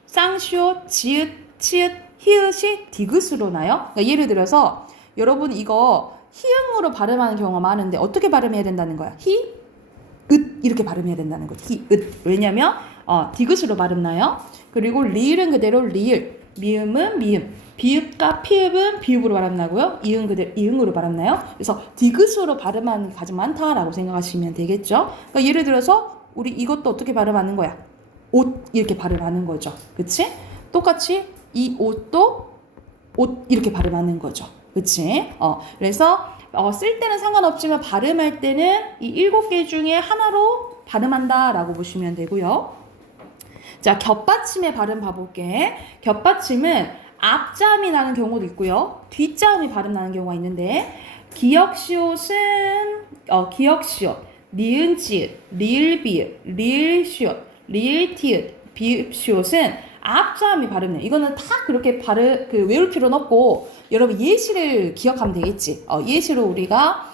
쌍시옷, 지읒, 치읒, 히읗이 디귿으로 나요. 그러니까 예를 들어서 여러분 이거 히읗으로 발음하는 경우가 많은데 어떻게 발음해야 된다는 거야? 읒 이렇게 발음해야 된다는 거죠. 히읗. 왜냐면 디귿으로 발음나요. 그리고 리을은 그대로 리을, 미음은 미음, 비읍과 피읍은 비읍으로 발음나고요. 이응 그대로 이응으로 발음나요. 그래서 디귿으로 발음하는 게 가장 많다라고 생각하시면 되겠죠. 그러니까 예를 들어서 우리 이것도 어떻게 발음하는 거야? 옷 이렇게 발음하는 거죠. 그치? 똑같이 이 옷도 옷 이렇게 발음하는 거죠. 그치? 그래서 쓸 때는 상관없지만 발음할 때는 이 7개 중에 하나로 발음한다라고 보시면 되고요. 자, 겹받침의 발음 봐볼게. 겹받침은 앞자음이 나는 경우도 있고요. 뒷자음이 발음 나는 경우가 있는데 기역시옷은 기역시옷, 니은지읒, 리을비읒, 리을시옷, 리을티읒, 비읍시옷은 앞자음이 발음돼. 이거는 다 그렇게 외울 필요는 없고 여러분 예시를 기억하면 되겠지. 예시로 우리가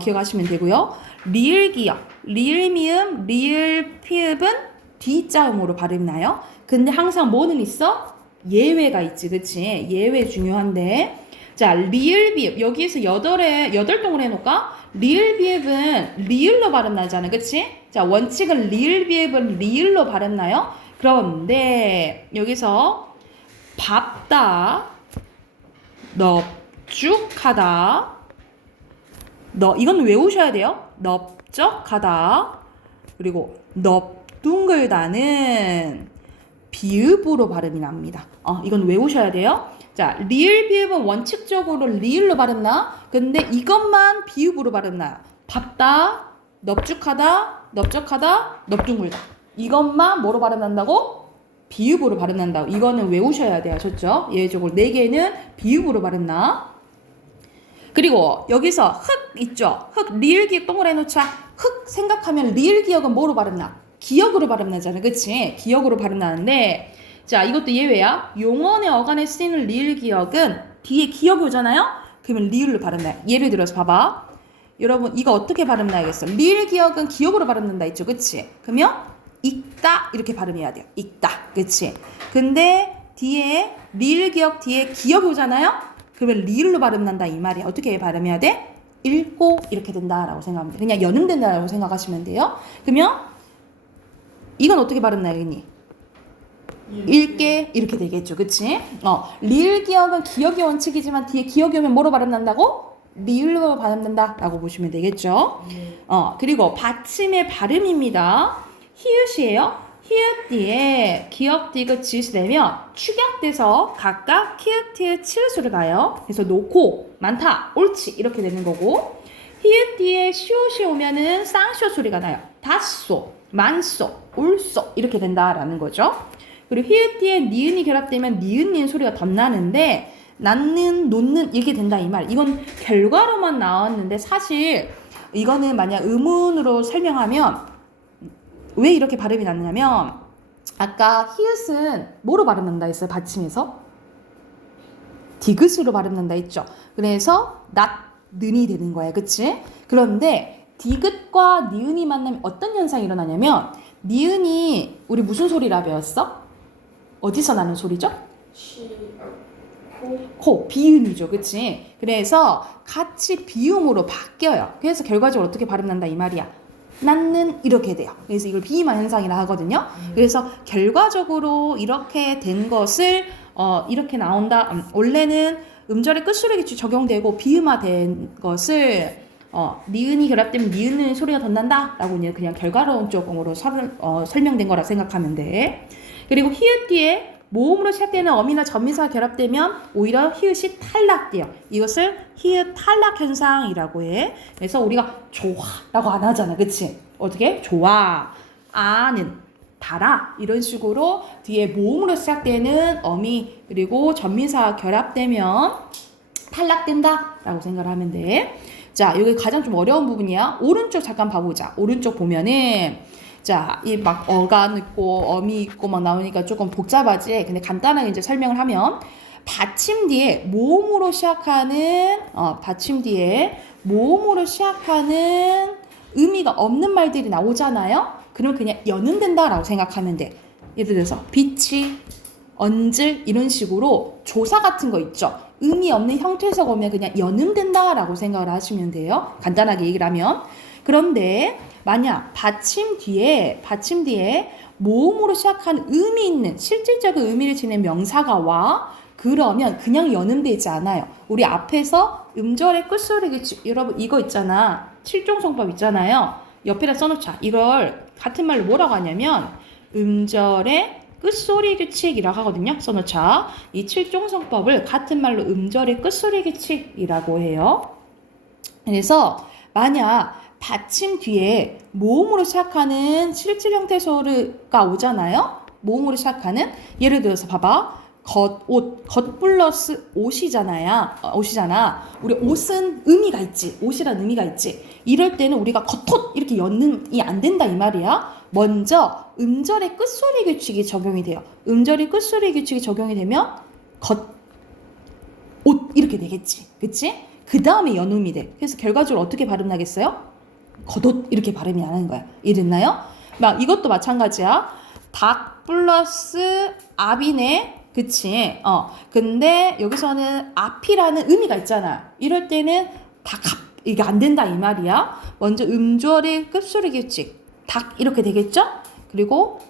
기억하시면 되고요. 리을기역, 리을미음, 리을피읍은 뒷자음으로 발음이 나요. 근데 항상 뭐는 있어? 예외가 있지, 그치? 예외 중요한데. 자, 리을비읍. 여기에서 여덟 동을 해놓을까? 리을비읍은 리을로 발음 나잖아, 그치? 자, 원칙은 리을비읍은 리을로 발음 나요. 그런데 여기서 밟다, 넙죽하다, 이건 외우셔야 돼요. 넓적하다, 그리고 넙둥글다는 비읍으로 발음이 납니다. 이건 외우셔야 돼요. 자, 리을 비읍은 원칙적으로 리을로 발음나. 근데 이것만 비읍으로 발음나요. 밟다, 넙죽하다, 넓적하다, 넙둥글다. 이것만 뭐로 발음난다고? 비읍으로 발음난다고. 이거는 외우셔야 돼요. 아셨죠? 예외적으로 4개는 비읍으로 발음나. 그리고 여기서 흑 있죠? 흑, 리을기역 동그라미 놓자. 흑 생각하면 리을기역은 뭐로 발음나? 기역으로 발음나잖아. 그치? 기역으로 발음나는데 자, 이것도 예외야. 용언의 어간에 쓰이는 리을기역은 뒤에 기역이 오잖아요? 그러면 리을로 발음나요. 예를 들어서 봐봐. 여러분 이거 어떻게 발음나야겠어? 리을기역은 기역으로 발음난다 했죠? 그치? 그러면 읽다 이렇게 발음해야 돼요. 읽다. 그치? 근데 뒤에 리을기역 뒤에 기역이 오잖아요? 그러면 리을로 발음난다 이 말이야. 어떻게 발음해야 돼? 읽고 이렇게 된다라고 생각하면 돼. 그냥 연음된다라고 생각하시면 돼요. 그러면 이건 어떻게 발음나겠니? 읽게 이렇게 되겠죠. 그치? 리을기역은 기역이 원칙이지만 뒤에 기역이 오면 뭐로 발음난다고? 리을로 발음난다라고 보시면 되겠죠. 그리고 받침의 발음입니다. 히읗이에요. 히읗 뒤에 기역, 디귿, 지읒이 되면 축약돼서 각각 키읔, 티읕, 치읓으로 가요. 그래서 놓고, 많다, 옳지 이렇게 되는 거고 히읗 뒤에 시옷이 오면은 쌍시옷 소리가 나요. 닷소, 만소, 울소 이렇게 된다라는 거죠. 그리고 히읗 뒤에 니은이 결합되면 니은 소리가 덧나는데 낳는, 놓는 이렇게 된다 이 말. 이건 결과로만 나왔는데 사실 이거는 만약 의문으로 설명하면 왜 이렇게 발음이 났냐면 아까 히읗은 뭐로 발음난다 했어요? 받침에서? 디귿으로 발음난다 했죠. 그래서 낳는이 되는 거야. 그치? 그런데 디귿과 니은이 만나면 어떤 현상이 일어나냐면 니은이 우리 무슨 소리라 배웠어? 어디서 나는 소리죠? 코, 비음이죠. 그치? 그래서 같이 비음으로 바뀌어요. 그래서 결과적으로 어떻게 발음난다 이 말이야. 낳는 이렇게 돼요. 그래서 이걸 비임화 현상이라 하거든요. 그래서 결과적으로 이렇게 된 것을 이렇게 나온다. 원래는 음절의 끝소리 기출 적용되고 비음화된 것을 니은이 결합되면 니은 소리가 덧난다 라고 그냥 결과론적으로 설명된 거라 생각하면 돼. 그리고 히읗 뒤에 모음으로 시작되는 어미나 전미사가 결합되면 오히려 히읗이 탈락돼요. 이것을 히읗 탈락 현상이라고 해. 그래서 우리가 좋아라고 안 하잖아. 그치? 어떻게? 좋아. 아는 달아. 이런 식으로 뒤에 모음으로 시작되는 어미 그리고 전미사가 결합되면 탈락된다 라고 생각을 하면 돼. 자, 여기 가장 좀 어려운 부분이야. 오른쪽 잠깐 봐보자. 오른쪽 보면은 자, 이 막 어간 있고 어미 있고 막 나오니까 조금 복잡하지. 근데 간단하게 이제 설명을 하면 받침 뒤에 모음으로 시작하는 의미가 없는 말들이 나오잖아요. 그럼 그냥 연음된다라고 생각하면 돼. 예를 들어서 빛이, 언질 이런 식으로 조사 같은 거 있죠. 의미 없는 형태에서 오면 그냥 연음된다라고 생각을 하시면 돼요. 간단하게 얘기를 하면. 그런데 만약 받침 뒤에 모음으로 시작한 의미 있는 실질적인 의미를 지닌 명사가 와 그러면 그냥 연음되지 않아요. 우리 앞에서 음절의 끝소리 규칙 여러분 이거 있잖아. 7종성법 있잖아요. 옆에다 써놓자. 이걸 같은 말로 뭐라고 하냐면 음절의 끝소리 규칙이라고 하거든요. 써놓자. 이 7종성법을 같은 말로 음절의 끝소리 규칙이라고 해요. 그래서 만약 받침 뒤에 모음으로 시작하는 실질 형태소가 오잖아요. 모음으로 시작하는 예를 들어서 봐봐. 겉 플러스 옷이잖아. 우리 옷은 의미가 있지. 옷이란 의미가 있지. 이럴 때는 우리가 겉옷 이렇게 연음이 안 된다 이 말이야. 먼저 음절의 끝소리 규칙이 적용이 돼요. 음절의 끝소리 규칙이 적용이 되면 옷 이렇게 되겠지. 그치? 그 다음에 연음이 돼. 그래서 결과적으로 어떻게 발음 나겠어요? 겉옷 이렇게 발음이 나는 거야. 이해됐나요? 막 이것도 마찬가지야. 닭 플러스 앞이네. 그치? 근데 여기서는 앞이라는 의미가 있잖아. 이럴 때는 닭 이게 안 된다 이 말이야. 먼저 음절의 끝소리 규칙. 닭 이렇게 되겠죠? 그리고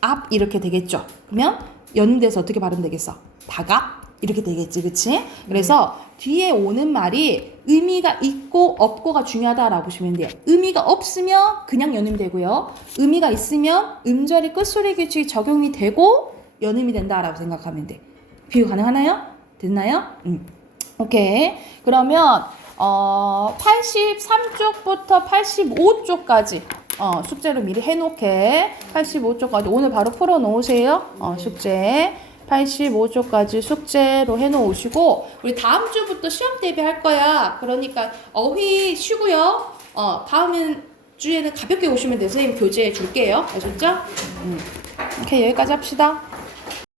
앞 이렇게 되겠죠? 그러면 연음돼서 어떻게 발음되겠어? 닭앞 이렇게 되겠지, 그치? 그래서 뒤에 오는 말이 의미가 있고 없고가 중요하다라고 보시면 돼요. 의미가 없으면 그냥 연음되고요. 의미가 있으면 음절의 끝소리 규칙이 적용이 되고 연음이 된다라고 생각하면 돼. 비교 가능하나요? 됐나요? 오케이. 그러면 83쪽부터 85쪽까지 숙제로 미리 해놓게 85쪽까지 오늘 바로 풀어놓으세요. 숙제 85쪽까지 숙제로 해놓으시고 우리 다음 주부터 시험 대비할 거야. 그러니까 어휘 쉬고요. 다음 주에는 가볍게 오시면 돼요. 선생님 교재해 줄게요. 아셨죠? 오케이 여기까지 합시다.